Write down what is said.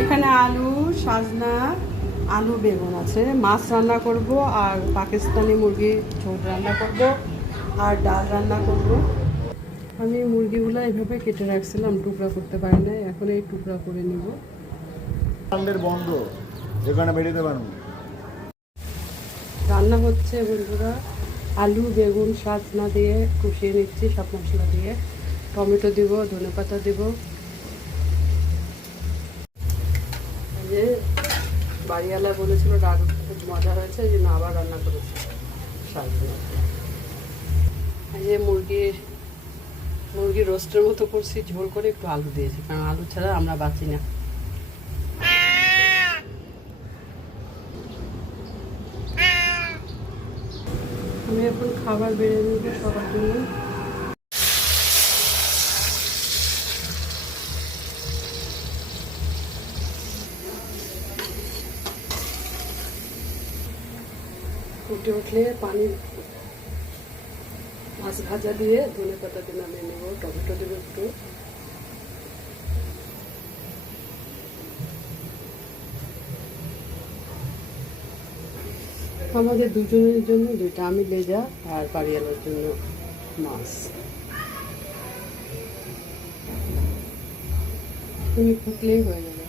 এখানে আলু, সাজনা, আলু বেগুন আছে। মাছ রান্না করব আর পাকিস্তানি মুরগির ঝোল রান্না করব আর ডাল রান্না করব। আমি মুরগিগুলো এইভাবে কেটে রাখছিলাম, টুকরা করতে পারি না, এখন এই টুকরা করে নিব। বন্ধ এখানে বেরিয়ে পারবো। রান্না হচ্ছে বন্ধুরা, আলু বেগুন সাজনা দিয়ে কষিয়ে নিচ্ছি সব মশলা দিয়ে। টমেটো দিব, ধনেপাতা দিব। যে বাড়িওয়ালা বলেছিল ডাল খুব মজা হয়েছে, এই জন্য আবার রান্না করেছি সাজনা। এই যে মুরগির রোস্টের মতো করছি, ঝোল করে একটু আলু দিয়েছি, কারণ আলু ছাড়া আমরা বাঁচি না। আমি এখন খাবার বেড়ে নেবো সবার জন্য। ফুটে উঠলে পানি, মাছ ভাজা দিয়ে ধনেপাতা দিয়ে নামিয়ে নেবো, টমেটো দেবো একটু। আমাদের দুজনের জন্য দুইটা, আমি লেজা আর বাড়িওয়ালার জন্য মাছ। তুমি ফুটলেই হয়ে যাবে।